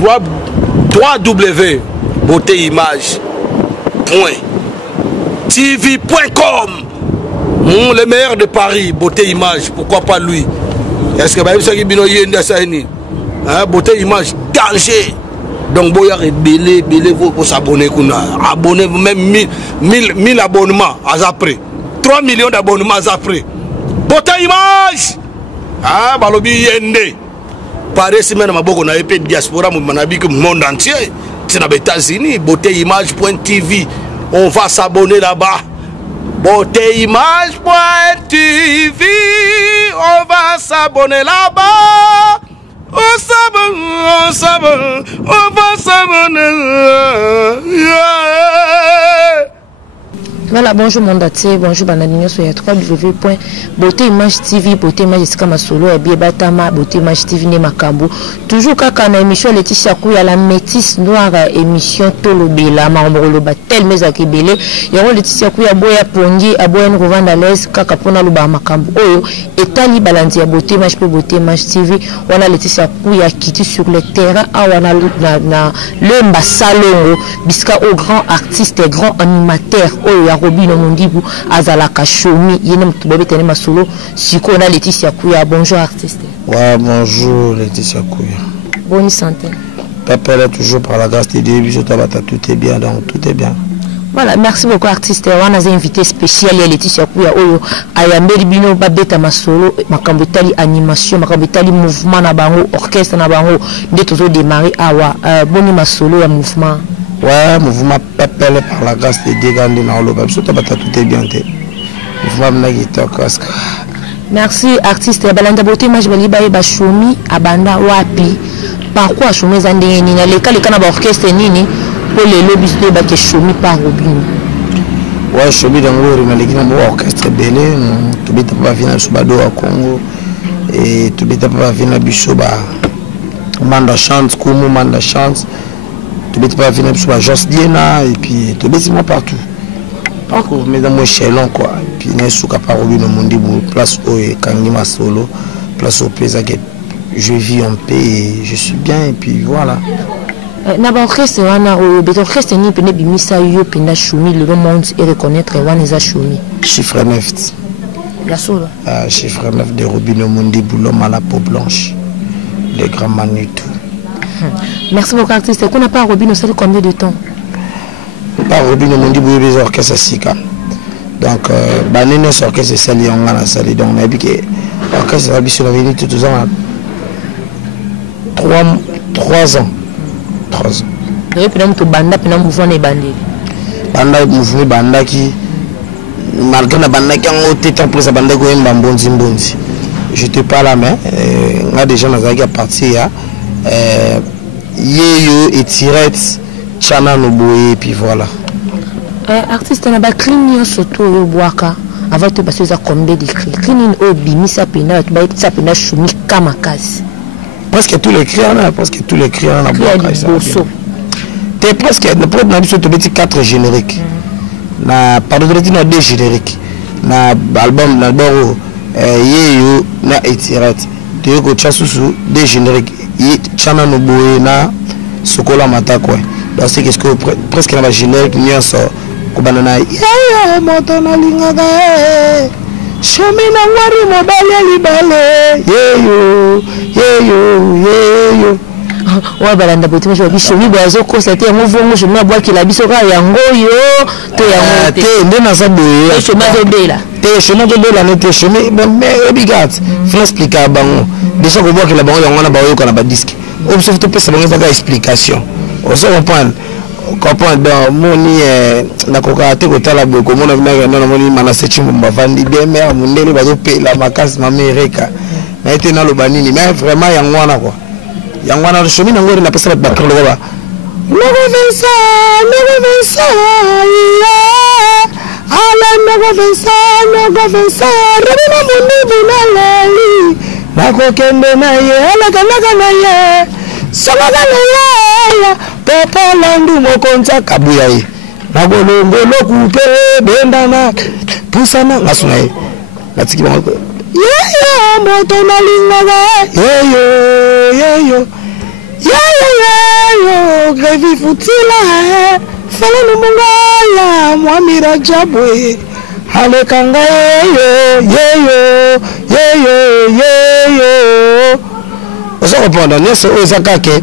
3W beauté image .tv.com. Le meilleur de Paris, beauté image, pourquoi pas lui? Est-ce que beauté image, danger. Donc, vous belé vous s'abonner, abonnez même 1000 abonnements après. 3 millions d'abonnements après. Beauté image. Ah, balobi yende. Pareil, si même on a épée de diaspora, on a vu que le monde entier, c'est aux États-Unis, beautéimage.tv. On va s'abonner là-bas. Beautéimage.tv. On va s'abonner là-bas. On s'abonne, on va s'abonner. Voilà, bonjour monde entier, bonjour Banadinho sur 3w.beautéimage TV, beautéimage Escama Solo, et Biébatama, beautéimage TV ne Makambo. Toujours quand on a émission Laetitia Kouya, la métisse noire émission Tolobela, Maromoloba, tel mais à Kébélé, Yaro Laetitia Kouya, Boya Pongi, Aboyen Rovandalaise, Kakapona Luba Makambo, Oyo, et Tali Balandia, beautéimage pour beautéimage TV, on a Laetitia Kouya quitté sur le terrain, on a le Mbasalongo, bisca au grand artiste et grand animateur, Oyo, Robino Mondibu Azalaka Shomi Yenem Tubabe Tenema Solo Siko na Laetitia Kouya. Bonjour artiste. Ouais, bonjour Laetitia Kouya. Bonne santé. Papa est toujours par la grâce de Dieu, tout est bien, donc tout est bien. Voilà, merci beaucoup artiste. On a invité spécial Laetitia Kouya Oyo Ayambeli Bino Babeta Masolo Makambetali animation, Makambetali mouvement na bango, orchestre na bango, nde tozo démarrer awa boni masolo ya mouvement. Ouais, mouvement Pepele par la grâce de Dieu, tout est bien. Mouvement merci artiste. Balanda beauté maj baliba e bashomi abanda wapi. Pourquoi shomi zande nini na leka na ba orchestre nini pour les lobbies de ba shomi par Robin. Ouais, shomi dans le na leki na ba orchestre belé, to bita pa vina subado à Congo et to bita pa vina bisoba. Manda chante, Kumu manda chante. Tu peux pas venir sur la Joss Diena et puis tu peux moi partout. Encore mais dans mon chelon quoi. Et puis n'est sous caparoli no monde place au Kangima Solo, place au plaisir que je vis en paix et je suis bien et puis voilà. Na ba orchestre wana o beto orchestre ni pene bimisa yo pena choumi le monde et reconnaître wana za choumi. Chiffre 9. La solo. Chiffre 9 de Robino Mundi l'homme à la peau blanche. Le grand Manitou. Merci beaucoup artiste. Qu'on n'a pas Robin, ça fait combien de temps? Pas Robin, on dit que les orchestres Sika. Donc, banane orchestre sali on a sali donc on a dit que l'orchestre a sur la venue tout aux ans 3 ans. 3 ans. Et puis nous banda puis nous mouvement les bandés. Banda mouvement banda qui malgré la banda qui en haute temps pour sa banda ko mbonzi. Je te parle la main, on a déjà dans la partie là. Yeyo et Tirette Chana Noboé et puis voilà. Artiste n'a pas clean surtout au boaka avant de passer à combien de cris clean au bimi sa pena tu vas ça pena choumi kamakazi presque tous les cris on a boaka t'es presque ne peut pas nous te 4 génériques na pardon de dire 2 génériques na album na boro Yeyo na et Tirette tu ko chasusu 2 génériques Chana Noboé na Sokola Matakwe. Donc c'est qu'est-ce que presque na générique nyonso ko banana ya moto na lingaga shomi na ngwari mobali libale yeyo wa balanda botima jo bi shomi bazo ko ça te ngovongo je na bwa ki la biso ka yango yo to yango te ndena za boye shomi zo bela te shomi zo bela ne te shomi mais bigat faut expliquer bango déjà ko bwa ki la bango yango na bayo ko na ba disque observe to pesa bango za explication on se comprend donc moni na koka te ko tala boye ko mona na na moni manase chimba vandi bien mais mundele bazo pe la makasi mamereka na été na lobanini mais vraiment yango na quoi yango na shomi na ngori na pesa ba bakro ba logo vensa ala logo vensa rabina mundi binalali na ko kende na ye ala kana ye soga na ye papa landu mokonza kabuya ye na golongo lokupe benda na pusana ngasuna ye natiki bango yeyo moto na linga yeyo géographie futila fala lumungala mwamira jabwe halekanga yeyo osa répondre nyonso oyo eza kake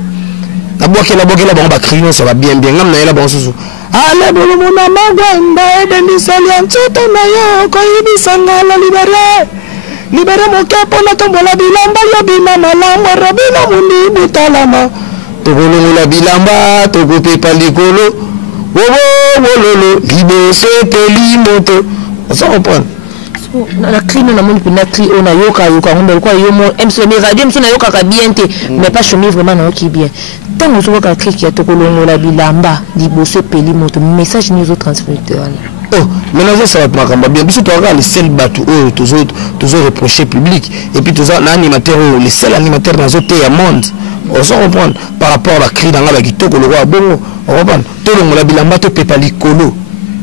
nabokela bango bakri nyonso babien bien ngam na ye la bango susu ale bulumu na magwanda ebendisali ya nzoto na yo koyebisanga la libere moke mpona tombola bilamba yobima malamu robino mundi butalama tokolongola bilamba tokopepa likolo wololo liboso toli moto osa répondre la cri na moni pina cri on a yoka ngombe kwa yo mo emsome radio mso na yoka ka bien te mais pas chemin vraiment na yoki bien tant on soka ka cri ki tokolongola bilamba liboso peli moto message ni zo transmetteur oh maintenant ça va pas comme bien biso to les seuls bateau toujours reprocher public et puis toujours na animateur les seuls animateurs dans autre ya monde on se comprend par rapport à la cri dans la kitoko le roi bongo on comprend to longola bilamba to pepa likolo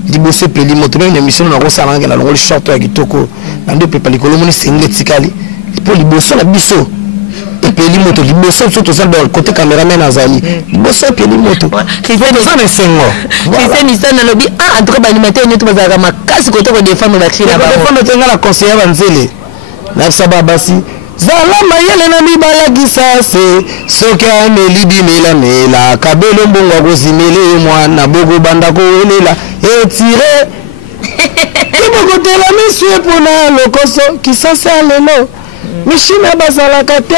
liboso peli moto même émission na rosala ngena le short ya kitoko na ndo pepa likolo moni single tikali pour liboso na biso peli moto liboso surtout ça dans côté caméraman azali liboso peli moto c'est ça mais sengo c'est ni ça na lobby en tout cas animateur ni to bazaka makasi côté ko défendre la cri na ba défendre tenga la conseiller banzele na saba basi zala mayele na mibala gisase soki ameli bimela kabelo mbongo kozimele mwana bogo banda kowelela etire kibokotela misue pona lokoso kisasa lelo mishina bazalaka te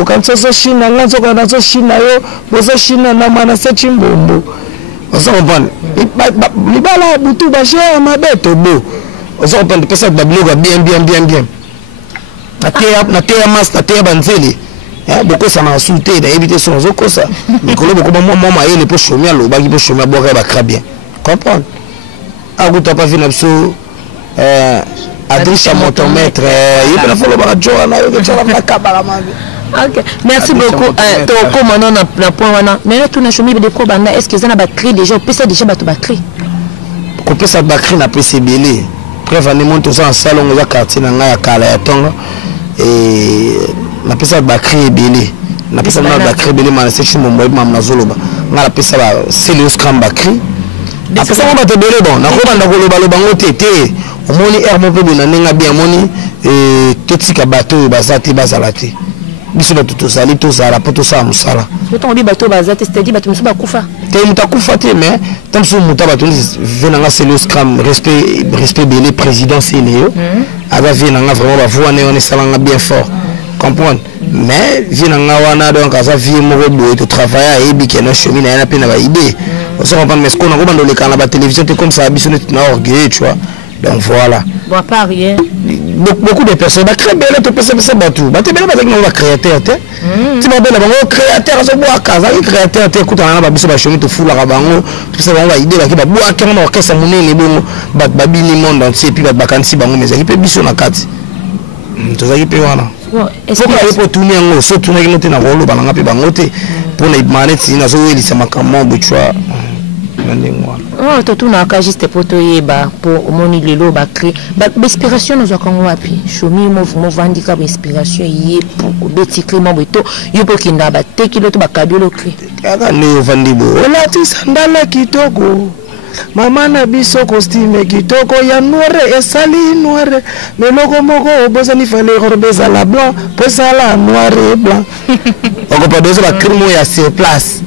okansoso shina nganzo kana so shina yo bozo shina na mwana se chimbombo ozo kompana libala butu bashe mabeto bo ozo kompana pesa babiloga bien na te mas na te banzeli boko sa na souté na éviter son zokosa mikolo boko mama yele po chomia lo baki po chomia boka ba très bien comprendre akuta pas vina biso adresse mon maître il peut falloir ba joana yo que ça va kabala manga. OK, merci beaucoup. To comment non na point wana. Mais tout na chomi de ko banda est-ce que ça na ba créer déjà pesa déjà ba to ba créer. Ko pesa ba créer na pesa belé. Preuve ani monto ça en salon za quartier na ya kala ya tonga et na pesa ba créer belé. Na pesa na ba créer belé ma section mo mam na zoloba. Na la pesa ba c'est le scram ba créer. Na pesa ba te belé bon na ko banda ko loba loba ngoté omoni air mo pe na nenga bien moni et totika bateau bazati bazalati biso na tout ça tout ça rapporto ça musala on dit bateau bazati c'est-à-dire bateau musuba kufa te mutakufa te mais tant so muta bateau venanga c'est le scram respect belé président c'est Léo ava venanga vraiment ba voix ne on est salanga bien fort comprendre mais venanga wana donc asa vie mo boy to travailler et bi kena chemin na pe na ba idée on se comprend mais ce qu'on a dans les canaux de télévision comme ça biso na orgueil tu vois. Donc voilà. Bon, pas rien. Beaucoup de personnes, très bien, tu peux se battre. Tu peux pas créateur. Tu vas bien, créateur, ça boit casa, créateur, écoute, on a besoin de chemin, tu fous la rabango, tu sais, on va idée, qui va boire, qui va orchestre, mon nez, les bons, babini, monde entier, puis va bacanci, bango, mais il peut biso na carte. Tu sais, il peut voilà. Est-ce que il faut tourner en haut, surtout tourner dans le rôle, bananga, puis bangote, pour les manettes, si na zo, il s'est makamon, tu vois. Oh, tout na ka juste pour to yeba pour moni lelo ba créer ba inspiration nous akango wapi chomi mo vandika ba inspiration yé pour beti créer beto yo po kinda ba tekilo to ba kabilo créer aka ne vandibo ona ti sandala kitoko mama na biso costume kitoko ya noire esali noire meloko moko obozani fale robeza la blanc posa la noire et blanc oko pa dozo ba crimo ya sur place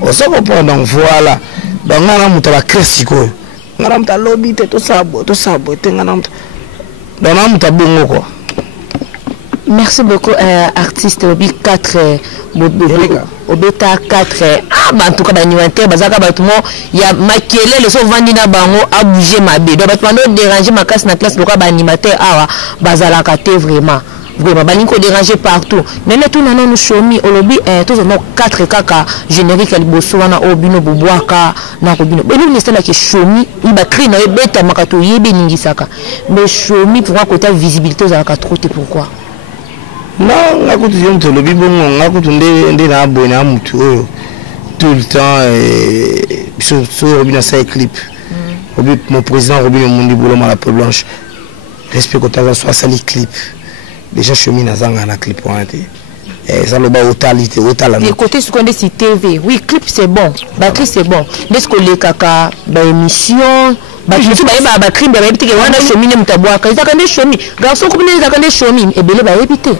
on se comprend donc voilà. Donc ngana muta ba kresiko ngana muta lobby te to sabo te ngana muta donc ngana muta bongo quoi. Merci beaucoup artiste obi 4 obeta 4 en tout cas ba niwante bazaka batumo ya makele le so vandi na bango a bouger mabe donc batumo déranger ma classe na classe lokwa ba animateur awa bazala ka te vraiment balinko déranger partout mais tout na nous chomi olobi tous nos 4 kaka générique liboso wana obino bobwaka na kobino bino nesala ke chomi iba cri na beta makato yebe ningisaka mais chomi pour côté visibilité za ka trop pourquoi non ngakutu yomto lobi bongo ngakutu ndé na abonné à mutu tout le temps sur robina ça clip obi mon président robina mundi boloma la peau blanche respect côté soit sali clip déjà chemin na zanga na clip pointé ça le bas totalité les côtés ce qu'on dit c'est TV oui clip c'est bon batterie c'est bon est-ce que les caca ba émission ba tu ba ba clip ba epité wana shomi ne mtabwaka izaka ne shomi garçon comme ne izaka ne shomi ebele ba epité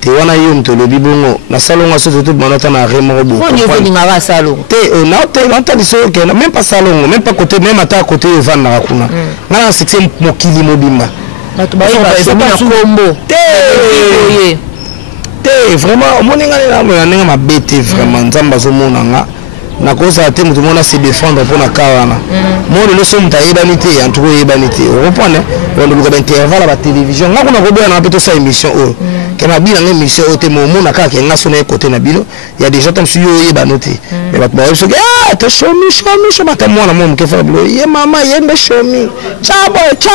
te wana yo mtolobi bongo na salon aso tout bonata na remo bo on yo velinga ba salon te na te lanta liso ke même pas salon même pas côté même à côté van na kuna ngana succès mokili mobimba na to ba ba kombo te vraiment omoninga na nga mabete vraiment nzamba zo monanga na kosa te mutu mona se défendre pour na kawana mon le son ta ebanité en tout ebanité on comprend on le gaba intervalle ba télévision nga kuna ko na peto sa émission o ke na bila émission o te mo mona ka ke nga sona côté na bilo il y a déjà tam suyo ebanoté et ba ba so ah te show me mata mona mo ke fa bilo ye mama ye me show me chabo tu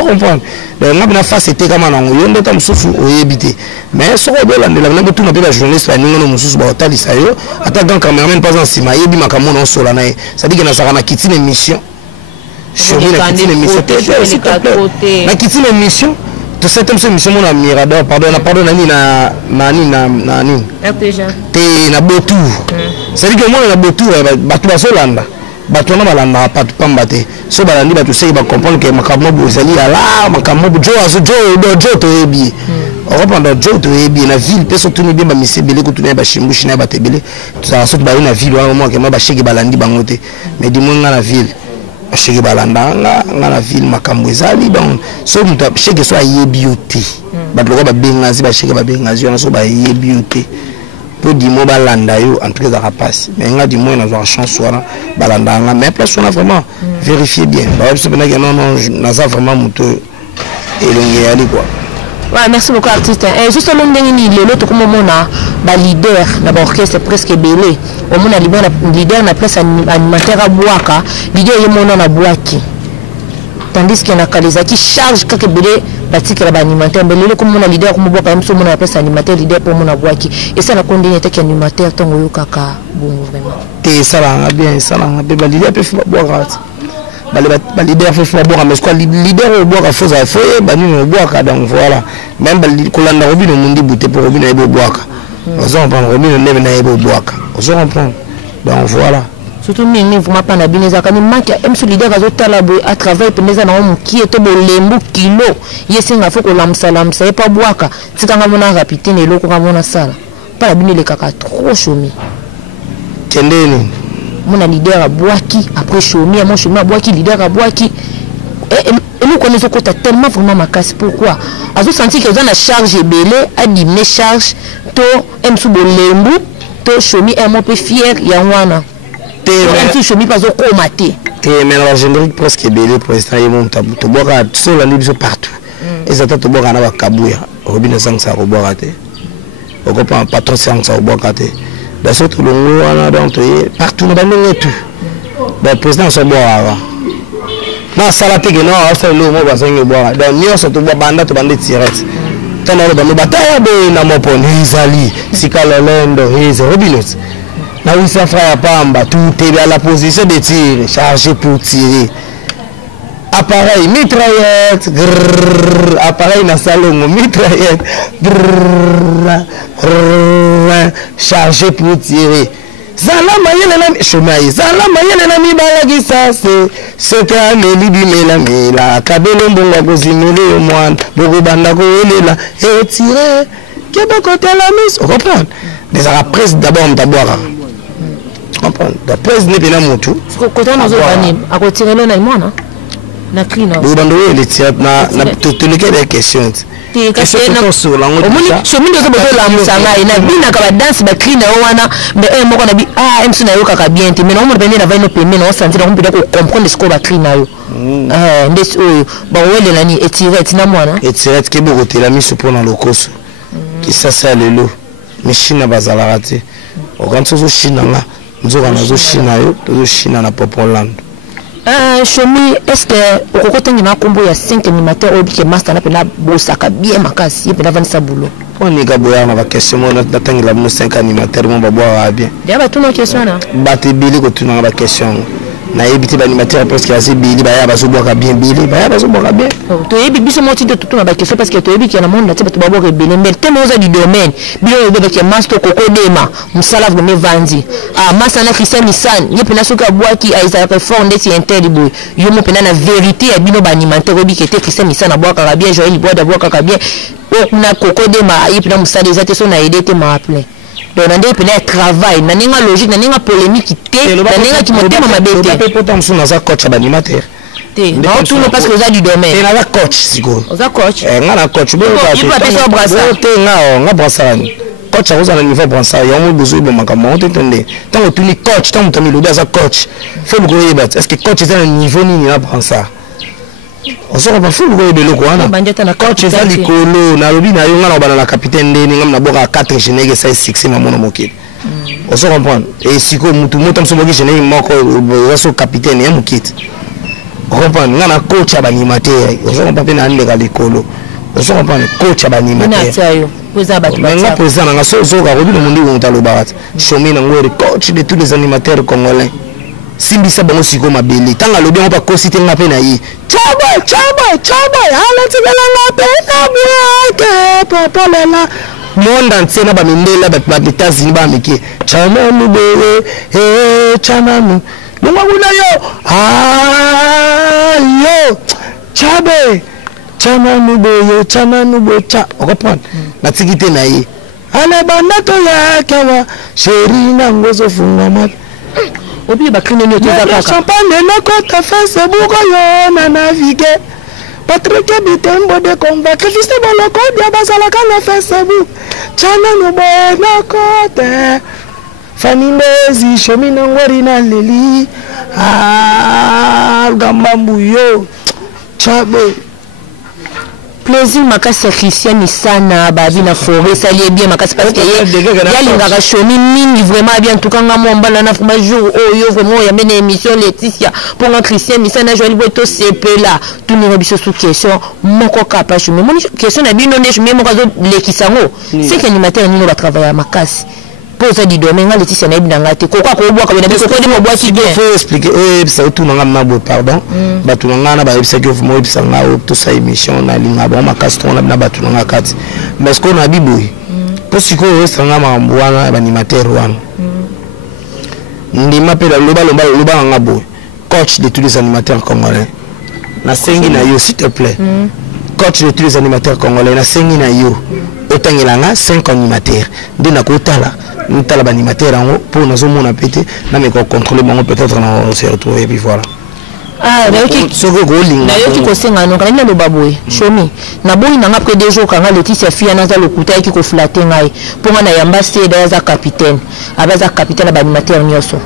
comprends nga bina face te kama na yo ndo tam susu o ebité mais so ko bela ndela na betu na pe la journaliste ni ngono mususu ba talisa yo ata grand cameraman pas en sima yebi makamo na sola na ça dit que na saka na kitine émission chérie na kitine émission na kitine émission to septième émission mon Mirador pardon na nini te na botu ça dit que moi na botu batu basolanda batu na balanda pas pambate so balandi batu sei ba comprendre que makamo bozali ala makamo jo to ebi on reprend d'autres to ebi na ville peso tuni bien ba misebele ko tuni ba shimbushi na ba tebele to ça so ba na ville wa mo ke ma ba shege balandi bangote mais di mo na ville ba shege balanda nga na ville makambo ezali donc so mutu shege so ayebi yote ba loko ba bengazi ba shege ba bengazi na so ba yebi yote pour di mo balanda yo en tout cas ça passe mais nga di mo na zo chance wana balanda nga mais place on a vraiment vérifier bien ba so na non na ça vraiment mutu elonge ali quoi. Ouais, merci beaucoup artiste. Et juste le ndengini lelo to comme mona ba leader na ba orchestre presque belé. O mona leader na place animateur a boaka, leader ye mona na boaki. Tandis que na kalizaki charge kake belé batika ba animateur belé comme mona leader comme boaka mso mona place animateur leader pour mona boaki. Et ça na kondine te animateur tongo yo kaka bongo vraiment. Et ça la bien, ça la ba leader peut faire boaka. Ba leader fait boire mais quoi leader boire faut ça faut ba ni boire donc voilà même kolanda robino mundi bouté pour robino ebo boire on s'en prend robino nebe na ebo boire on s'en prend donc voilà surtout mimi vraiment pas na bineza kani manque em so leader azo tala bo à travers peneza na mu ki eto bo lembu kilo yesinga faut ko lamsa e pas boire tika ngamona rapidement eloko ngamona sala pas la binele kaka trop chomi kendeni mon leader a boaki après chomi mon chomi a boaki leader a boaki et nous connaissons que tellement vraiment ma casse pourquoi a zo senti que on a charge belé a dit mes charge to em sou bolembu to chomi est mon peu fier ya wana te un chomi pas au comaté te mais la générique presque belé pour l'instant il monte to boka sur la libre partout et ça to boka na ba kabuya robina sang sa boka te on comprend pas trop sang sa boka te dans ce tout le monde partout dans le tout le président se boit non ça la pique non ça le mot va se boire donc nous sommes tout banda to bande tirette tant dans le bataille de na mopo nizali sikalolendo hizo robinos na wisa frère pamba tout est à la position de tir chargé pour tirer appareil mitraillette appareil na salon mitraillette chargé pour tirer zalama yele na chomai zalama yele na mibala gisase seka melibi mela kabelo mbonga kozimele mwana boko banda ko elela et tirer ke côté la mise on comprend mais ça presse d'abord mtaboira comprendre la presse n'est pas motu côté na zo bani akotirer na mwana na krina bando le tirer na toutes les questions chomi ndio boto la musanga ina bina ka dance ba clean wana mais moko na bi MC na yo kaka bien te mais na mo bende na va no pembe na sentir ko mpida ko comprendre ce ko ba clean yo ndes oyo ba wele nani etirette na mwana etirette ke boko te la mise pour na lokoso ki sasa lelo machine bazala raté o kanso zo china nga nzoka na zo china yo to china na Popoland. Chomi, est-ce que au côté de ma combo il y a 5 animateurs au bique master na pena bosaka bien makasi pena vendre sa boulot. On est gaboya na question na tangi la 5 animateurs mon ba boire bien. Ya ba tout nos questions là. Ba te bili ko tuna ba question. na éviter l'animateur parce qu'il y a ces billets ba ya ba so boka bien billets ba ya ba so boka bien to yebi biso moti de tout na ba question parce que to yebi ki na monde na tiba to ba boka bien mais tellement aux du domaine bilo de ba ki master koko dema musala vous me vandi ah masana Christian Nissan yepi na soka boaki aiza ka fond ci interlibo yo mo pena na vérité ya bino ba animateur obi ki te Christian Nissan na boka bien Joël bois da boka bien o na koko dema yepi na musala des ateso na aider te ma appeler donc on a travail na ninga logique na ninga polémique té na ninga qui monte ma bête pourtant on a coach animateur té non tout le parce que vous a du domaine et la coach siko vous a coach nga coach bo il peut appeler ça brassard té nga brassard coach vous a niveau brassard ya mo besoin de makamo entendez tant que tu coach tant que tu le as coach faut le goyer est-ce que coach est à un niveau ni na brassard on se rend fou le de loko wana coach ça likolo na lobi na yo ngana bana la capitaine ndeni ngam na boka 4 générique ça 6 ma mono mokile on se comprend et siko mutu motam so boki générique moko waso capitaine ya mokite on comprend ngana coach ya animateur on se comprend na ndeka likolo on se comprend coach ya animateur nga président nga so ka robi no mundi ngutalo barat shomi na ngore coach de tous les animateurs congolais simbisa bango siko mabeli tanga lobi on pa cositer nga pe na yi chaba ala tigala nga pe na ke papa lela monde entier na ba mindela ba États-Unis ba miki chama nu be chama nu longa kuna yo yo chama nu be cha okopon na tigite na yi ala banato ya kawa sherina ngozo funga mat obi ba krine nyoto za kaka champagne na kota Facebook yo na naviguer Patrick Bitembo de convaincre fils de boloko dia basala kana Facebook chana no bona kota Fanny Mezi shomina ngori na leli gambambu yo chabe plaisir makasi Christian sana babi na forêt ça lié bien makasi parce que yalinga ka chomi mingi vraiment bien tout quand ngamba na fuma jour yo vraiment ya mena émission Laetitia pour un Christian sana Joël Boto CP là tout nous rebiso sous question moko kapa chomi mon question na bino ne chomi moko zo lekisango c'est qu'animateur ni va travailler makasi pose du domaine Laetitia na ibinanga te kokwa ko boka bina biso ko de mo boaki bien faut expliquer ça tout nanga mabo pardon batu nanga na ba ebisa que mo ebisa nga to sa émission na linga ba makasi to na batu nanga kati mais ce qu'on a biboui pour siko resta nga mambwana ba animateur wana ndi mapela loba nga boy coach de tous les animateurs congolais na sengi na yo s'il te plaît coach de tous les animateurs congolais na sengi na yo otangilanga 5 animateurs ndina ko tala ntala ba animateur ngo pour na zo mona pété na me ko contrôler bango peut-être na se retrouver et puis voilà soko golinga na yo ki ko senga no kana lo baboy shomi na boyi na nga près des jours kanga Laetitia fia na za lokuta ki ko flatter ngai pour na yamba se da za capitaine abaza capitaine ba animateur nyoso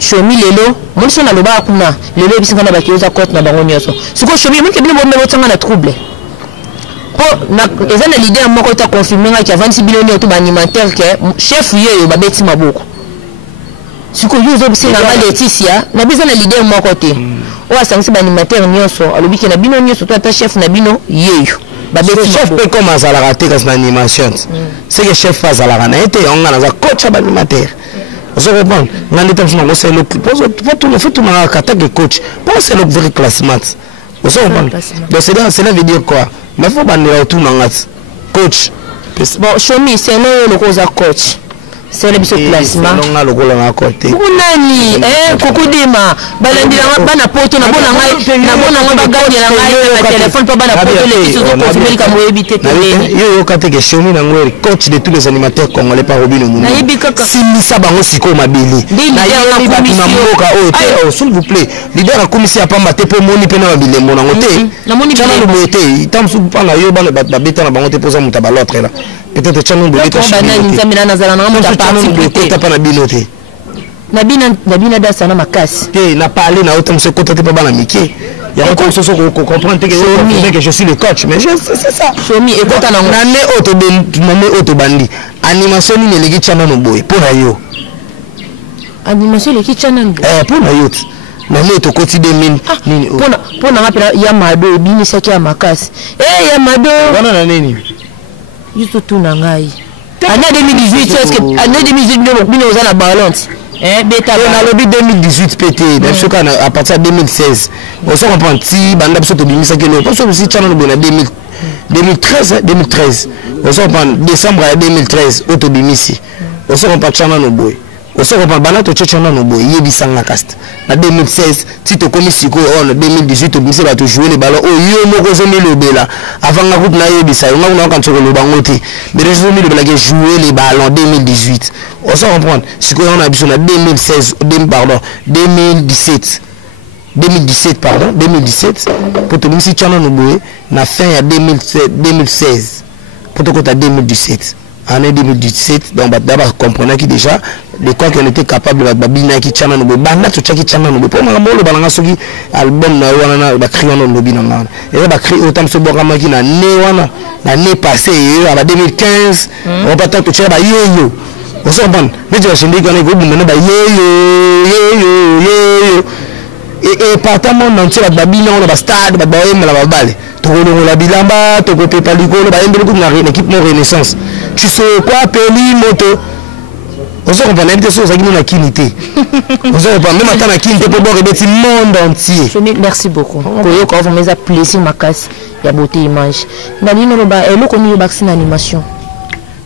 shomi lelo mon so na loba kuna lelo bisinga na ba ki za cote na bango nyoso siko shomi mon ke bino bombe botanga na trouble na ezana leader moko ta confirmer nga avant si biloni to ba animateur ke chef yeyo ba beti maboko siko yuzo bisinga ba Laetitia na bizana leader moko te o asangisi ba animateur nyonso alobi ke na bino nyonso to ata chef na bino yeyo ba beti chef pe comme azala raté quand na animation c'est que chef azala na été on na za coach ba animateur vous comprenez ngandi tam sona c'est le faut tout na kata que coach pas c'est le vrai classement vous comprenez donc c'est là veut dire quoi mais faut pas ne tout na coach bon shomi c'est le cause coach c'est le biso classement non na lokola na côté kunani kokudima balandira bana poto na bona ngai bagani na ngai na téléphone pa bana poto le biso ko confirmer ka mo éviter télé yo kate que shomi na ngwe coach de tous les animateurs congolais par Robino Mounou na yibi kaka simisa bango siko mabili na yibi ba na mboka o s'il vous plaît leader a commission apamba te po moni pe na mabile mona ngote na moni bile ngote itam su pa na yo bana ba beta na bango te poza muta ba l'autre là peut-être chano bo beta Nabina da sana makasi na parler na autant se côté pas bana miki ya ko so ko comprendre que je suis le coach mais c'est ça Shomi et kota na ne auto bandi animation ni legi chana no boy pour yo animation legi chana no pour yo na ne to koti de mine nini pour na ngapela ya mado bini saki ya makasi ya mado wana na nini yuto tu na ngai année 2018 est-ce que année 2018 bino za na balance beta on a lobby 2018 PT à partir de 2016 on se comprend si banda biso to bimisa que le parce que si channel bon 2013 on se comprend décembre 2013 auto bimisi on se comprend channel no boy on se comprend bana to channel no boy yebisanga cast na 2016 si to komi siko on 2018 to bimisa ba to jouer les ballons yo moko zo mi lobela avant nga groupe na yebisa nga na kan tsoko lo bangote mais les zo mi lobela que jouer les ballons 2018 on se comprend si on a biso na 2016 pardon 2017 pour te bimisa channel no boy na fin ya 2016 pour te kota 2017 année 2017 donc d'abord comprenez qui déjà de quoi qu'on était capable de babina qui channel no banda to chaki channel no pour ngambolo balanga soki album na wana ba créer no lobby na ngana et ba créer autant so bokama ki na né wana na né passé à 2015 on pas tant to chaba yeyo on s'en bande mais je suis dit qu'on est groupe na ba yeyo et partant mon entier ba babina on ba stade ba boyem la babale to la bilamba to ko pepa likolo ba embele ko na équipe mo renaissance tu sais quoi peli moto on se comprend des choses qui nous na kinité on se comprend même attendre kinité pour boire des monde entier merci beaucoup koyo ko vous me plaisir makasi ya beauté image na nino lo ba elo ko ni vaccine animation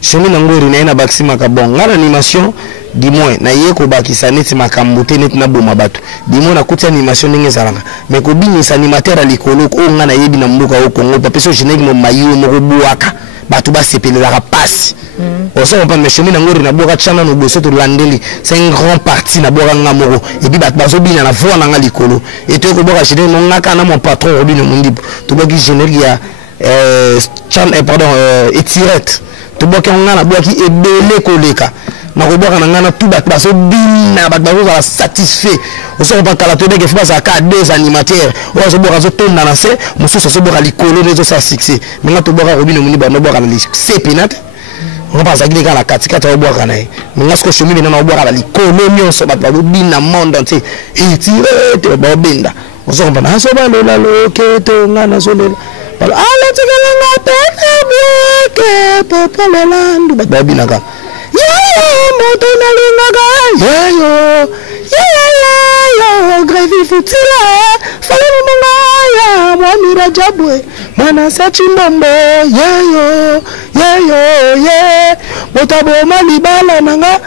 chemin ngori na ina vaccine makabon ngana animation di moins na yeko bakisa neti makambo te neti na boma bato di moins na kuti animation ndenge zalanga mais ko binisa animateur alikolo ko ngana yebi na mbuka o Congo pa peso générique mo mayo mo buaka bato ba sepelera passe on se comprend mais chemin ngori na boka chana no boso to landeli c'est une grande partie na boka ngamoro et puis bato bazo bina na voix na ngalikolo et to ko boka générique no ngaka na mon patron obino mundi to boki générique ya etirette to boka ngana boki ebele koleka na koboka na ngana tout bato baso bina bato bazo la satisfait on se comprend kala to deke fasa ka deux animateurs on se boka zo tonda na se mususu so boka likolo nezo sa succès mais na to boka obino mundi ba no boka na sepinate on passe à la katika ta boka na mais ngasko chemin na boka la likolo nyonso bato bazo bina monde entier et tiré te ba benda on se comprend na so ba lo la lo ke to ngana so le ala tigala ngata bloque papa la landu ba bina ka moto na lingaga yo grevi futila fale munga ya mwamira jabwe mana sachi mbombo ye motabo malibala nanga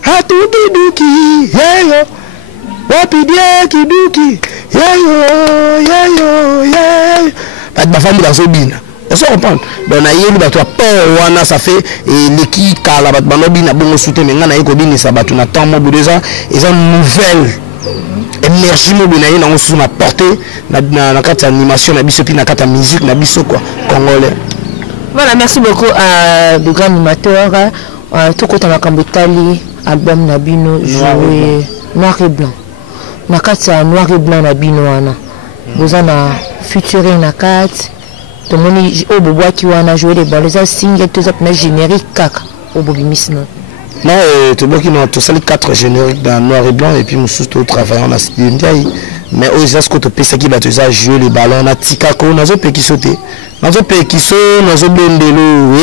hatukiduki wapidie kiduki bat ba famille azobina on se comprend donc na yeli bato pa wana ça fait leki kala bat banobina bongo soute mais ngana yeko bini sa bato na temps mo déjà ils ont nouvelle énergie mo bina yena on sous ma portée na kata animation na biso pi na kata musique na biso quoi congolais. Voilà, merci beaucoup à de grands animateurs tout côté makambo tali album na bino joué noir et blanc na kata noir et blanc na bino wana bozana featuring na kata to moni o boboa ki wana jouer les ballons ça single tout ça na générique kaka o bobimis non to boki no to sali 4 génériques dans noir et blanc et puis nous tout travailler on a studio mais aux ça ce que to pesa ki bato ça jouer les ballons na tika ko nazo pe ki sauter nazo pe ki so nazo bendelo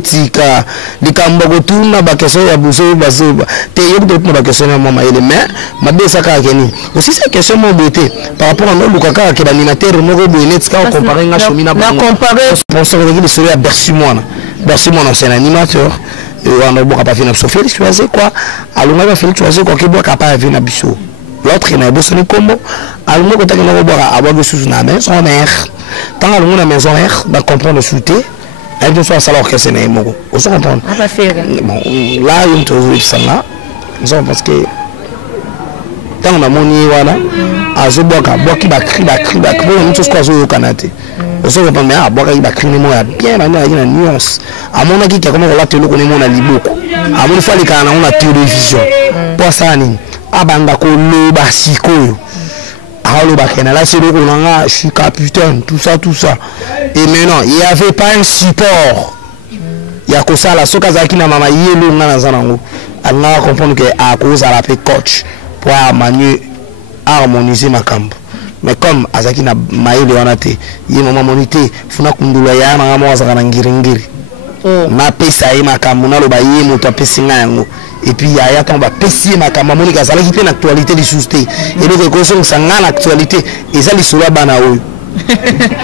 tika likambo ko tuna ba keso ya buso bazoba te yo de na ba keso na mama ile mais ma be ça ka keni aussi c'est question mon beauté par rapport à nous lukaka ke animateur no go bonet ska comparer nga chomina na comparer sponsor de l'histoire Bercy moi c'est un animateur on a beaucoup pas fait notre Félix choisir quoi alors on va faire choisir quoi que bois capable venir na biso l'autre na bosso ni combo alors ko taka na bois a bois sous na maison mère tant alors na maison mère va comprendre souté elle ne soit alors que c'est na mo on se comprend on va faire bon là une chose ça là nous parce que tant on a moni voilà azo bois qui ba cri pour une chose quoi zo kanate on se comprend mais ah bois qui ba cri ni mo ya bien na na nuance à mon avis qui a comment la télé connaît mon ali beaucoup à mon fois les kana on a télévision pour ça ni abanga ko loba sikoyo alors ba kana là c'est le on je suis capitaine tout ça et maintenant il y avait pas un support il y a que ça la sokazaki na mama yelo ngana zanango alors comprendre que à cause à la coach pour harmoniser ma camp mais comme azaki na maile wana te ye mama monité funa kundula ya na ngamo azaka na ngiringiri ma pesa ye makambo na loba ye moto apesi nga yango et puis yaya ntango bapesi ye makambo amoniki azalaki mpe na actualité lisusu te eloko ekosongisa nga na actualité eza lisolo ya bana oyo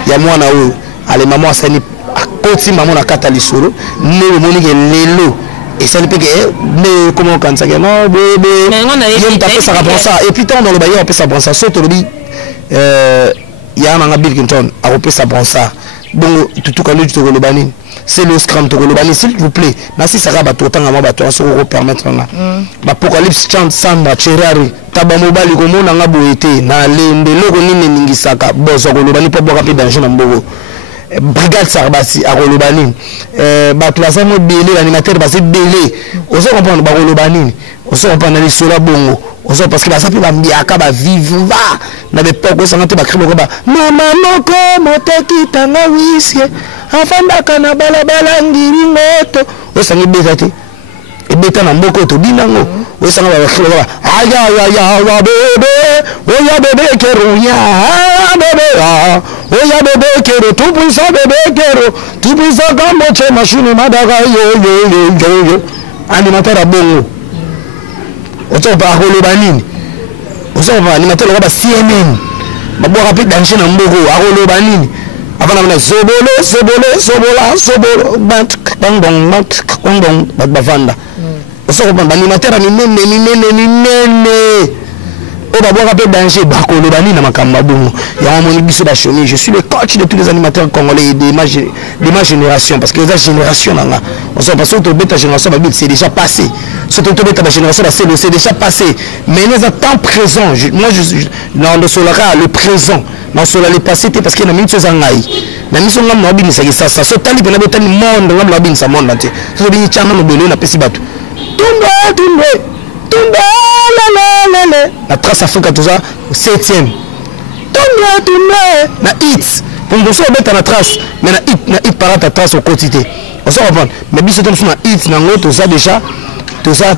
ya mwana oyo alema mwa asani akoti mamo na kata lisolo nde omoniki lelo esali mpe nde koma okanisaki no bebe ye moto apesaka bonsa et puis ntango naloba ye apesa bonsa so tolobi yaya nanga Bill Clinton akopesa bonsa bongo tutuka nde tokoloba nini c'est le scrum tokoloba s'il vous plaît nasi saka bato otanga mwa bato aso kopermettre nga bapocalypse chant samba cherari taba mobali komona nga boye te na lembe eloko nini eningisaka bozwa koloba ni mpo bwaka mpe danger na mboko brigade sarbasi akoloba nini bato baza mo ebele l'animateur baza ebele ozo comprendre bakoloba nini ozo comprendre na lisolo ya bongo ozo parce que baza mpe bambiaka baviva na bepoke osanga te bakri lokoba mama moko moteki tanga wisie afandaka na balabala ngiri moto osanga ebeta te ebeta na mboko tobinango osanga bakri lokoba ayayaya bebe oya bebe kero ya bebe oya bebe kero tupuisa bebe kero tupuisa kamboche mashine madaka yo animateur a bongo ozo pa akoloba nini ozo pa animateur lokoba CNN babwaka mpe danger na mboko akoloba nini avana mna sobolo bavanda osokopa baanimateur minene o babwaka mpe danger bakoloba nini na makambo bongo yango moni biso bachomi je suis le coach de tous les animateurs congolais de ma génération parce que eza génération nanga osokopa parce que tobeta génération babi c'est déjà passé surtout tobeta ba génération c'est déjà passé mais nous en temps présent moi je dans solaka le présent dans sola le passé parce que na minute zangai na miso ngam na obini ça so tali pena botani monde ngam na obini sa monde entier so bini chama no belo na pesi batu Tumbe la la trace Africa tout ça 7e tumbe na hit pour nous mettre na trace mais na hit par ta trace au quotidien on se reprend mais biso tout na hit na ngoto ça déjà tout ça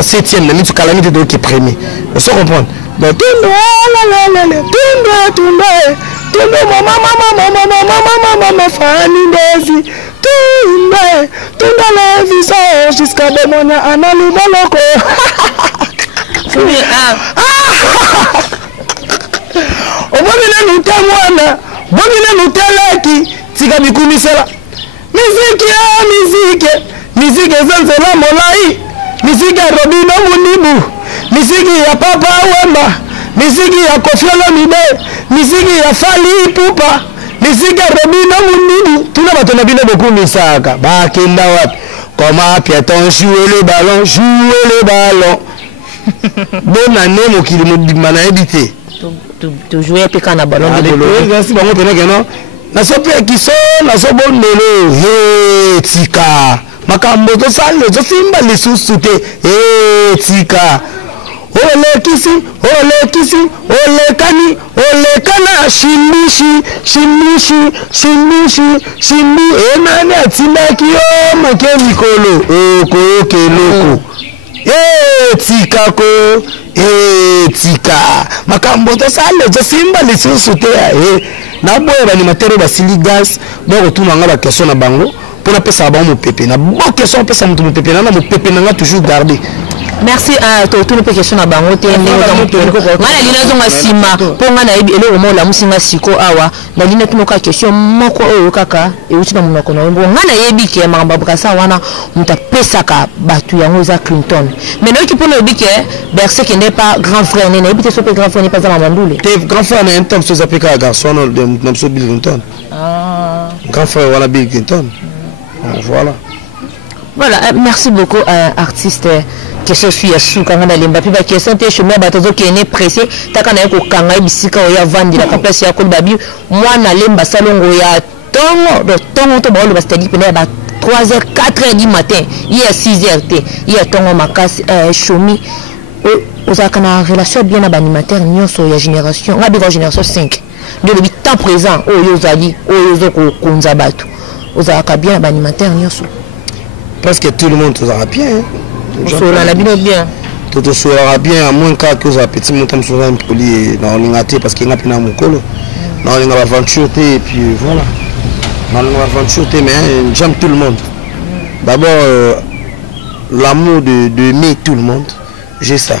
7e na mitu calamité de qui premier on se reprend donc tumbe la tumbe mama fani ndezi Tumbe le visage jusqu'à démonia analu moloko. Obomina nuta mwana, bomina nuta laki, tika bikumisela. Miziki zanzela molai, miziki ya Robino Munibu, miziki ya Papa Wemba, miziki ya Koffi Olomide, miziki ya Fally Ipupa. Miziki Robino Munibu tuna bato na bino beaucoup misaka bakenda wapi comment piéton jouer le ballon bon année mokili mobima na ebité to jouer pe kana ballon de bolo merci bango pena keno na so pe kiso na so bondelo he tika makambo to sale to simba lisusu te he tika olekana shimbishi enani atindaki yo make mikolo okoyokeloko tika makambo tosale tosimba lisusu te naboya baanimatere basili gas bakotuna nga bakestion na bango mpo napesaka bango mopepe na bokestion apesa moto mopepe na mopepe nanga toujours garde. Merci à tout le question à bangote ngana lina zonga sima po ngana yebi eloko mo la musinga siko awa na lina tunoka question moko oyo kaka e utina munoko na ngo ngana yebi ke mamba bukasa wana mutapesaka batu yango za Clinton mais non qui pour le bike Bercé qui n'est pas grand frère n'est habité sur grand frère n'est pas à Mandoule grand frère n'est un temps sur zapeka garçon de Namso Bill Clinton grand frère voilà Bill Clinton voilà merci beaucoup artiste question suis sous quand on a l'embappé ba question te chemin batozo qui est pressé taka na ko kanga bisika ya vandi la place ya kolbabi moi na lemba salongo ya tongo to ba le bastadi pene ba 3h 4h du matin il y a 6h t il y a tongo makasi chomi ozaka na relation bien na animateur nyonso ya génération ngabi va génération 5 de le temps présent oyo zali oyo zoko kunza batu ozaka bien na animateur nyonso presque tout le monde ozaka bien on a bien. Tout sera bien, à moins que vous avez petit montant sur un poli dans l'ingate parce qu'il n'y a plus de mokolo. Dans l'aventure et puis voilà. Aventure, mais j'aime tout le monde. D'abord, l'amour d'aimer tout le monde, j'ai ça.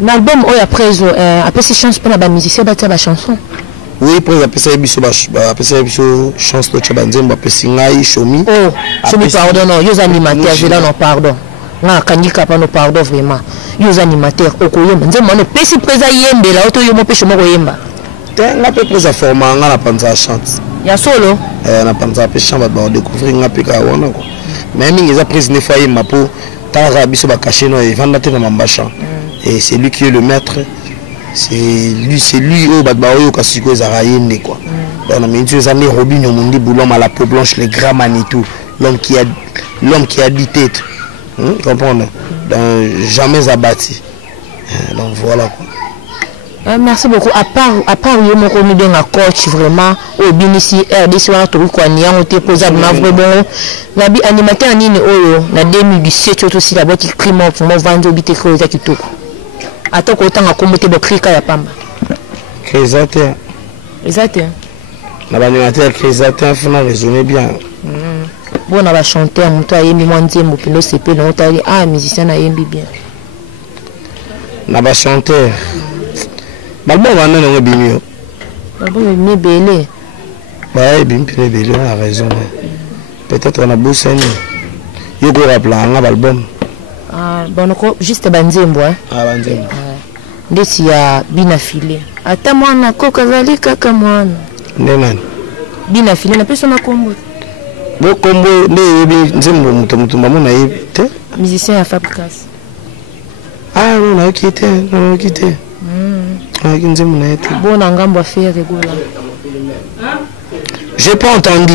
L'album, après ces chansons, pour la musicien, la chanson. Oui, pour après ça, il chance de Chabanzem, après Singaï, Chomi. Oh, Chomi, pardon, non, les animateurs, je donne pardon. Non, Kanika, pas nos pardon vraiment. Les animateurs, au Koyemba, je pesi presa yembe, là, auto yomo pêche mo Koyemba. On a peu presa format, on a pensé à chanter. Il y a solo. On a pensé à pêcher, on va découvrir un peu de Kawana. Même il a pris une fois, il m'a pour Tarabiso Bakaché, et Vandate dans Mambachan. Et c'est lui qui est le maître. C'est lui au Badbaoyo Kasiko Zarayende quoi. Dans la minute des années Robin Omundi Boulom à la peau blanche les grands Manitou, l'homme qui a 10 têtes. Comprendre? Jamais abattu. Donc voilà quoi. Merci beaucoup. À part yo moko mi bien coach vraiment au binisi RDC wana to ko nia on te poser na vraiment na bi animateur nini oyo na 2017 to si la boîte crime pour mo vendre obité ko za kitoko. Atoko tanga kombote bo krika ya pamba. Créateur. Exactement. Na ba animateur créateur fona raisonner bien. Bon na ba chanteur muto ayembi mwanzembo pino CP na otali musicien na yembi bien. Na ba chanteur. Balbo wana na ngobinyo. Balbo me belé. Ouais, bien belé, on a raison. Peut-être on a bossé. Yo go rappeler un album. Bon, juste Banzembo, hein? Banzembo. Ndesi ya bina filé. Ata mwana koka zali kaka mwana. Ndemani. Bina filé na pesa na kombo. Bo kombo nde nzembo muto mamona yete. Musicien à Fabricas. Ah non, na quitté, non quitté. Nzembo na yete. Bon ngambo affaire regola. J'ai pas entendu.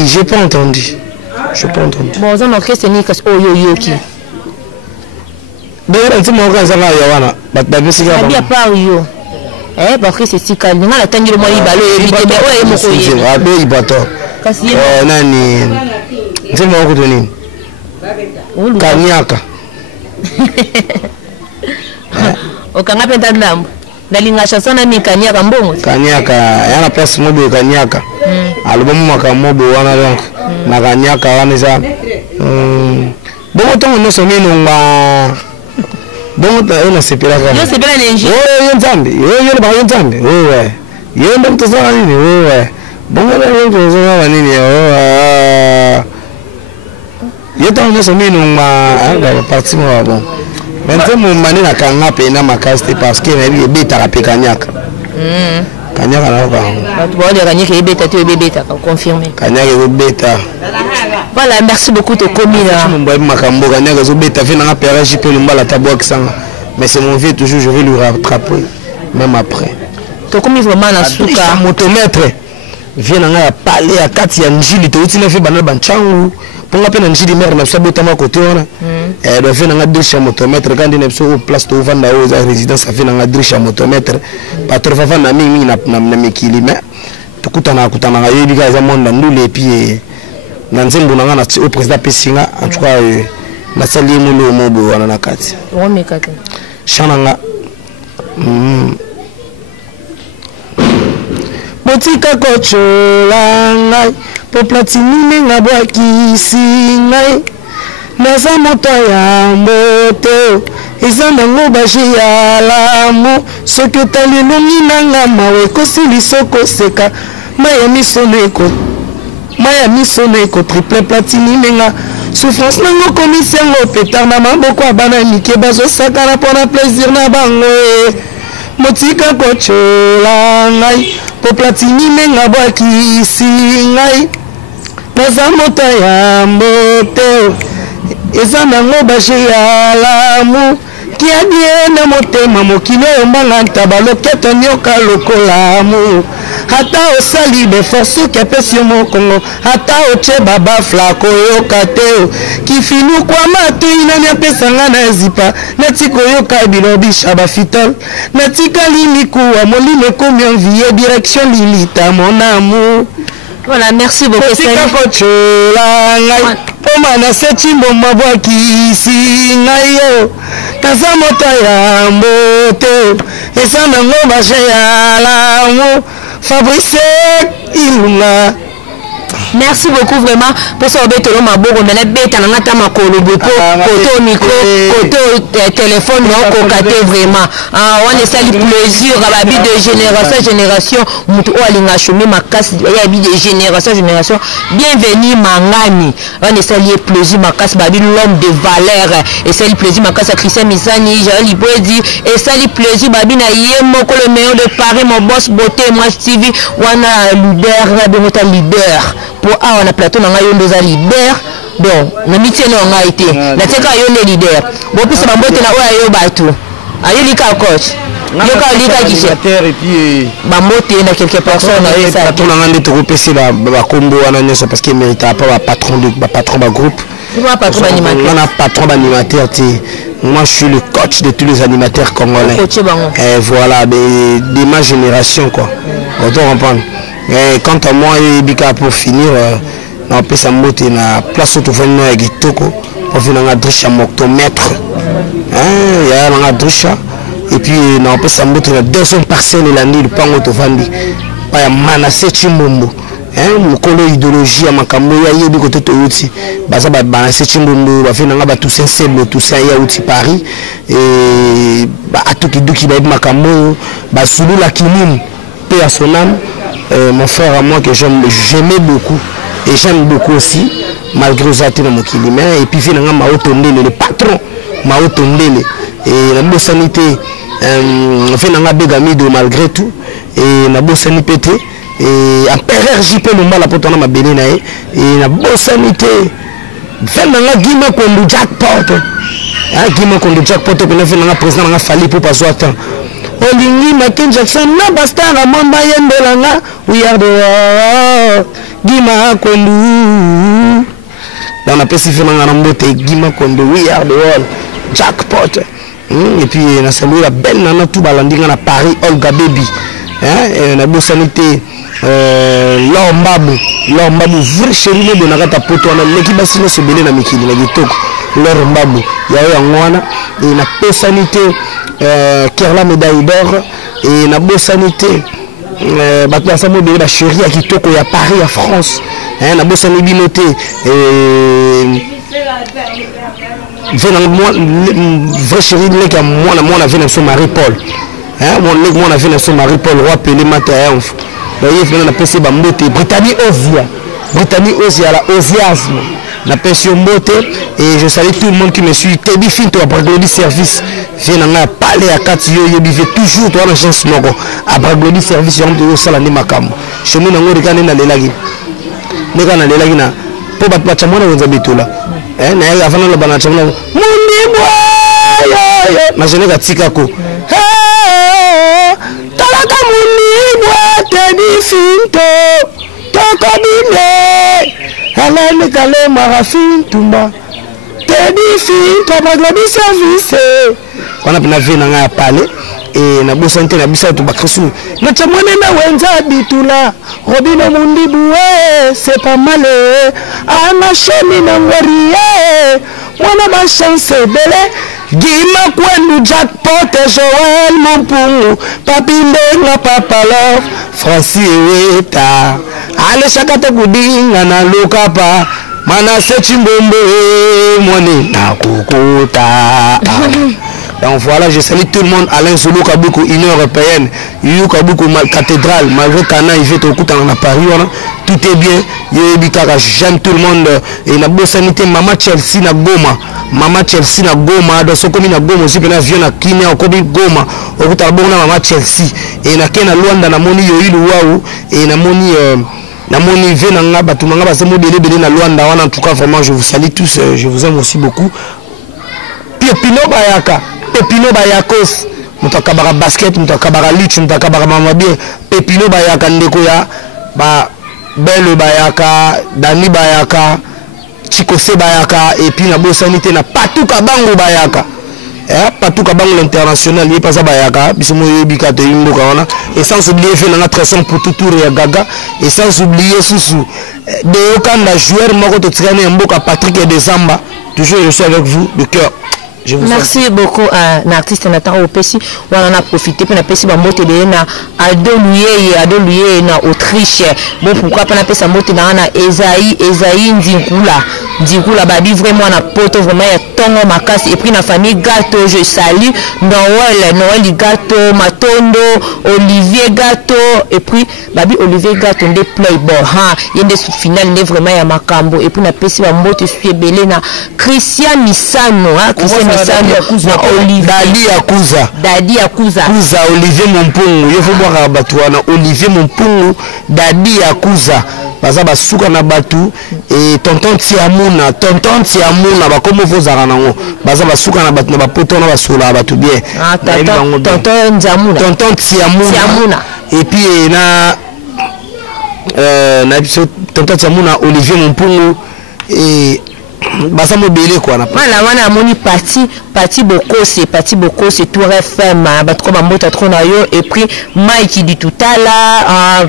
Bon, on a question ni kas oyo ki. D'ailleurs, tu m'as organisé là, Yawana. Bien par yo. Parce que c'est si calme. On a attendu le mois ibalo et vite bien. Ouais, mon coyer. Ah, ben, il bateau. Nani. Tu m'as organisé. Kanyaka. O kanga penta ndambo. Dalinga chanson na mi Kanyaka mbongo. Kanyaka, yana place mobo Kanyaka. Album maka mobo wana donc. Na Kanyaka wana za. Bon temps nous sommes nonga. Bon, on a séparé. Yo séparé n'engi. Oh, yo nzambe. Yo ba yo nzambe. Oh ouais. Yo ndo mtazama nini? Oh ouais. Bon, yo mtazama nini? Oh. Yo temps nous sommes nonga, parti moi bon. Maintenant mon mani na kanga pe na makaste parce que na beta rapé Kanyaka. Kanyaka na ba. Tu vois le Kanyaka est beta, tu es beta, confirmé. Kanyaka est beta. Voilà, merci beaucoup de commis là. Mais c'est mon vieux toujours, je vais lui rattraper, même après. Tu commis vraiment la souka. Motomètre. Viens à parler à Katia Njili, tu as fait banal banchangu. Pour la peine Njili mère n'a pas botamé à côté. Elle doit faire un adresse à motomètre. Quand il est au place de Vanda aux résidence, ça fait un adresse à motomètre. Pas trop favant à mimi n'a pas kilomètres. Tu coûtes un coutana, il y a des monde dans nous les pieds. Nanzembo nanga au président Pessinga en tout cas na sali mulo mobo wana nakati wome kati shananga botika kochola ngai po platini nga bwakisi ngai naza moto ya mbote eza nango baje ya lamu soki otali elongi nanga mawe kosilisa koseka maya miso neko triple platini nenga souffrance nango komisi yango pétard na maboko ya bana mike bazosakana mpona plaisir na bango motika kochola ngai po platini nenga bwakisi ngai naza moto ya mbote eza nango baje ya lamu kiadie na motema mokili oyo mbanga ntaba loketo nyoka lokolamu ata osali befort soki apesi yo mokongo ata otie babafla koyoka te kifinukwa matoi nani apesanga na zipa nati koyoka bilobisha bafitol natikali mikuwa molimo ekomi envie direction lilita mon amour. Voilà, merci beaucoup. Tika kochola ngai poma na setimbo mabwakisi ngai yo kaza moto ya mbote eza nango baje ya lamu Fabrice Ilunga Merci beaucoup vraiment pour ça obé tolo maboko mais beta na ngata makolo boko koto micro koto téléphone non kokate vraiment on est sali plaisir à la vie de génération mutu o alinga chumi makasi ya vie de génération bienvenue mangani on est sali plaisir makasi babi l'homme de valeur et sali plaisir makasi Christian Misani Joël Ibwedi et sali plaisir babi na yemo ko le meilleur de Paris mon boss beauté moi TV wana leader pour on a plateau na yondo za leader donc na mitie na nga été na teka yondo leader bon puis ba mbote na oya yo batu ayo lika coach yoka lika kisha et puis ba mbote na quelques personnes na ça plateau na ngande to repesi ba kombo wana nyoso parce que mérite pas ba patron ba groupe patron animateur on a patron animateur moi je suis le coach de tous les animateurs congolais et voilà de ma génération quoi on doit comprendre. Et quant à moi, Bika pour finir, on peut s'amoter na place où tu fais une guitoko pour finir un drusha moctomètre. Il y a un drusha et puis on peut s'amoter na 200 parcelles et l'année le pango to vandi. Pas ya manase chimbombo. Mukolo idéologie ya makambo ya yebi côté to uti. Baza ba manase chimbombo ba finir ba tout sincère tout ça ya uti Paris et ba atuki duki ba makambo ba sulu la kinini paix à son âme. Mon frère à moi que j'aimais beaucoup et j'aime beaucoup aussi malgré ça tu mon kilima et puis finalement Mao Tondele le patron Mao Tondele et la bosanité finalement Begamido malgré tout et la bosanité et empereur JP Lumba la potona ma belina et la bosanité finalement Guima Kondo jackpot Guima Kondo jackpot que finalement président n'a fallu pour pas soit temps Olingi Michael Jackson na basta na mamba yendelanga we are the world Gima Kondo dans la spécifiquement na mbote Gima Kondo we are the world jackpot et puis na saluer la belle nana tout balandinga na Paris Olga Baby et na bosanité Lombabu vrai chéri de na kata poto na l'équipe basino se belé na mikili na gitoko Lombabu ya ngwana et na bosanité Kerla médaille d'or et na bosanité batla samo de la chérie à Kitoko ya Paris à France na bosanité binoté venant moi vrai chérie le ka moi venant son Marie Paul moi venant son Marie Paul roi Pelé matin il na PC ba mbote Britannie Ozia la Oziasme la pension beauté et je salue tout le monde qui me suit Tebi Finto après le service vient na parler à Katio yebi toujours toi la chance moko après le service on doit sala ni makambo chemin na ngori kana na lelagi neka na lelagi na po bat chamona wenza bitula na ya afana la bana chamona mundi bwa na jene katika ko talaka mundi bwa Tebi Finto tokobine Alane kale marafin tumba Tebi Finto baglabi service on a bien vu na parler et na bosante na bisa to bakrisu na chamone na wenza bitula Robino mundi boué c'est pas mal ana chemi na ngorié mwana ba chance belé Gima Kondo jackpot Joël Mompungu Papi Ndenga Papa Love Francis Weta Ale Shakata Kudinga na Lokapa Manase Chimbombo Mone na Kokota. Donc voilà, je salue tout le monde. Alain Solo Kabuku, Union Européenne, Yu Kabuku Cathédrale, malgré Kana, il fait au coup à Paris, tout est bien. J'aime tout le monde. Et la bonne sanité, Maman Chelsea na Goma. Maman Chelsea na Goma, dans son commune na Goma aussi, puis na Vieux na Kine, au commune Goma. Au coup à Maman Chelsea. Et na Kena Luanda na Moni Yoilu Waou. Et na Moni. Na moni venanga batumanga basemo belé na Luanda. En tout cas, vraiment, je vous salue tous. Je vous aime aussi beaucoup. Pino Bayaka. Pepino Bayakos, mutakabara basket, mutakabara lutte, mutakabara mamabie, Pepino Bayaka ndeko ya ba Belle Bayaka, Dani Bayaka, Chikose Bayaka et puis na bosanité na Patuka Bango Bayaka. Patuka Bango l'international, il passe à Bayaka, bismo yebika te imboka wana et sans oublier fait na trésor pour tout tour ya Gaga et sans oublier Susu. De okanda joueur moko te traîner mboka Patrick et Desamba. Toujours je suis avec vous de cœur. Merci beaucoup à l'artiste Nathan Opesi. On en a profité pour appeler sa moto de na Adoluye na Autriche. Bon pourquoi pas appeler sa moto na Esaïe Ndikula babi vraiment na poto vraiment ya tongo makasi et puis na famille Gâteau je salue Noël Gâteau Matondo Olivier Gâteau et puis babi Olivier Gâteau de Playboy ha yende sous finale ne vraiment ya makambo et puis na pesi ba moto suis belé na Christian Misano ha Christian Misano na Olivier Dadi Akuza Olivier Mompungu il faut voir batwana Olivier Mompungu Dadi Akuza baza basuka na batu et tonton Tiamuna ba comme vous zaranango baza basuka na batu na bapoto na basola batu bien tonton Tiamuna et puis na tonton Tiamuna Olivier Mompungu et baza mobile quoi na wana amoni parti bokose tour FM batko bambota trop na yo et puis Mike di tutala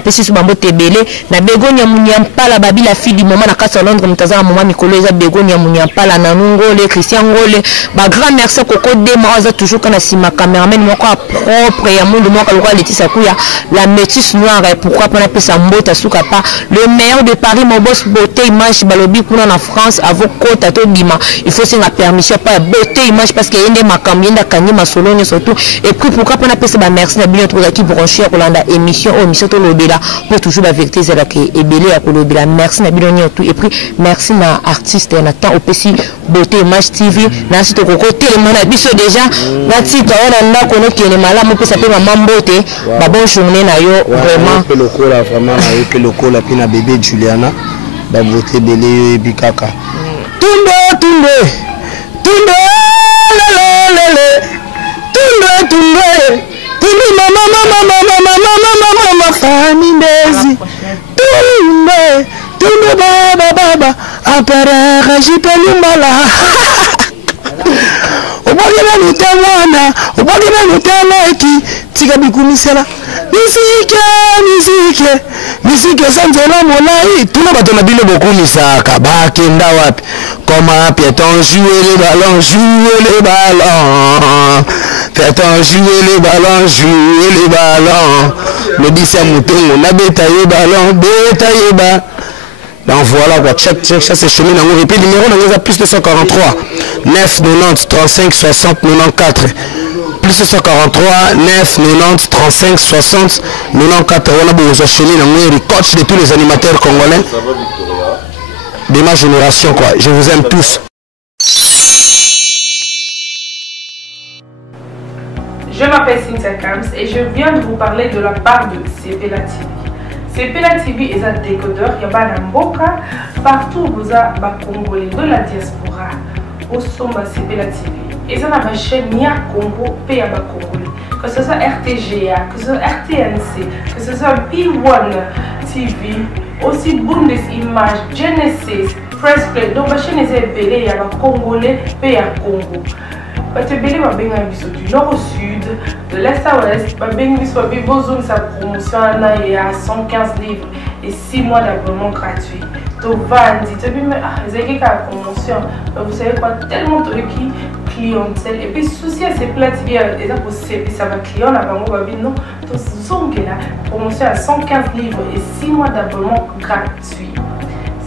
pesi su bambote belé na begonia munyampala babi la fille du moment na kasa Londres mutaza moment mikolo eza begonia munyampala na Ngole Christian Ngole ba grand merci koko de maza toujours kana sima cameraman moko propre ya mundu moko lokwa Laetitia Kuya la métisse noire et pourquoi pas na pesa mbota suka pas le meilleur de Paris mon boss beauté image balobi kuna na France avant kota to bima il faut c'est la permission pas beauté image parce qu'il y a des makambienda kanyi masolonyo surtout et puis pourquoi pas na pesa ba merci na bino to qui brancher Kolanda émission to lobela pour toujours la vérité c'est là que ebele ya kolobela merci na bino tout et puis merci na artiste Nathan Opesi beauté image TV na sito koko tellement na biso déjà na tito on a kono ki ne malamu pesa pe maman beauté ba bonne journée na yo vraiment pe lokola vraiment na yo pe lokola pina bébé Juliana ba beauté belé bikaka Tunde mama fami ndezi tunde baba apere rajipeli mbala obogena lutemwana obogena luteleki tika bikumisela misike sanzela molai tuna bato na bino bokumisaka bakenda wapi comment peut-on jouer les ballons peut-on jouer les ballons le disa mutongo na beta ye ballon donc voilà quoi check ça c'est chemin dans mon répit numéro dans plus de 143 9 90 35 60 94 plus 143 9 90 35 60 94 on a besoin de chemin dans mon coach de tous les animateurs congolais de ma génération quoi. Je vous aime tous. Je m'appelle Cynthia Kams et je viens de vous parler de la part de Sepela TV. Sepela TV est un décodeur, il y a un mboka partout vous avez Congolais de la diaspora au sommet Sepela TV. Et ça n'a pas chaîne ni à Congo, pays à Congolais. Que ce soit RTGA, que ce soit RTNC, que ce soit P1 TV, aussi Bundes Image, Genesis, Press Play. Donc, la chaîne est belée, il y a un Congolais, pays à Congo. Parce que belée va bien du nord au sud, de l'est à l'ouest, va bien vos zones sa promotion il y a 115 livres et 6 mois d'abonnement gratuit. Donc, Vandi, tu dis, mais la promotion, vous savez quoi, tellement de clientèle. Et puis, souci à ces plats, ça va client, là, non, donc, la promotion à 115 livres et 6 mois d'abonnement gratuit.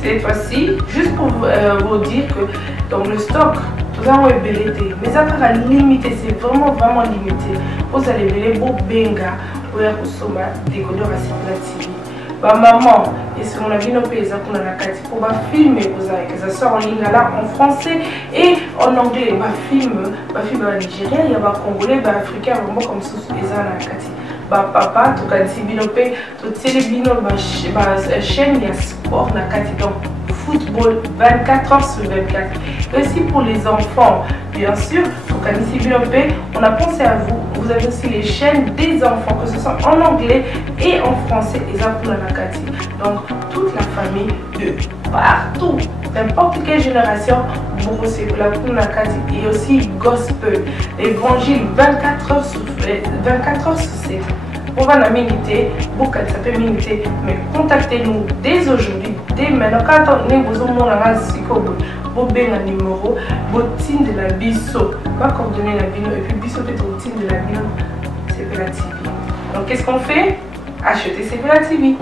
Cette fois-ci, juste pour vous dire que dans le stock, nous avons ébélité, mais ça sera limité, c'est vraiment limité. Vous allez belé beau benga pour consommer décodeur à Sepela TV. Bah maman, et si on a vu nos pays pour filmer que ça sort en ligne là en français et en anglais, bah film en Nigeria, il y a des Congolais, des Africains, vraiment comme ça les Kati. Bah papa, tout cas si binopé, tout télébino, chaîne il y a sport na Kati donc football 24 heures sur 24. Et aussi pour les enfants, bien sûr, tout cas si binopé, on a pensé à vous. Vous avez aussi les chaînes des enfants, que ce soit en anglais et en français, et ça pour la Nakati. Donc, toute la famille de partout, n'importe quelle génération, vous c'est pour la Nakati. Et aussi gospel, évangile 24 heures sur 7. On va la miniter, beaucoup ça peut miniter, mais contactez-nous dès aujourd'hui, dès maintenant. Quand on est besoin de beau bien un numéro, botine de la biso, pas coordonner la bino, et puis biso peut être botine de la bino, CPLA TV. Donc qu'est-ce qu'on fait? Acheter CPLA TV.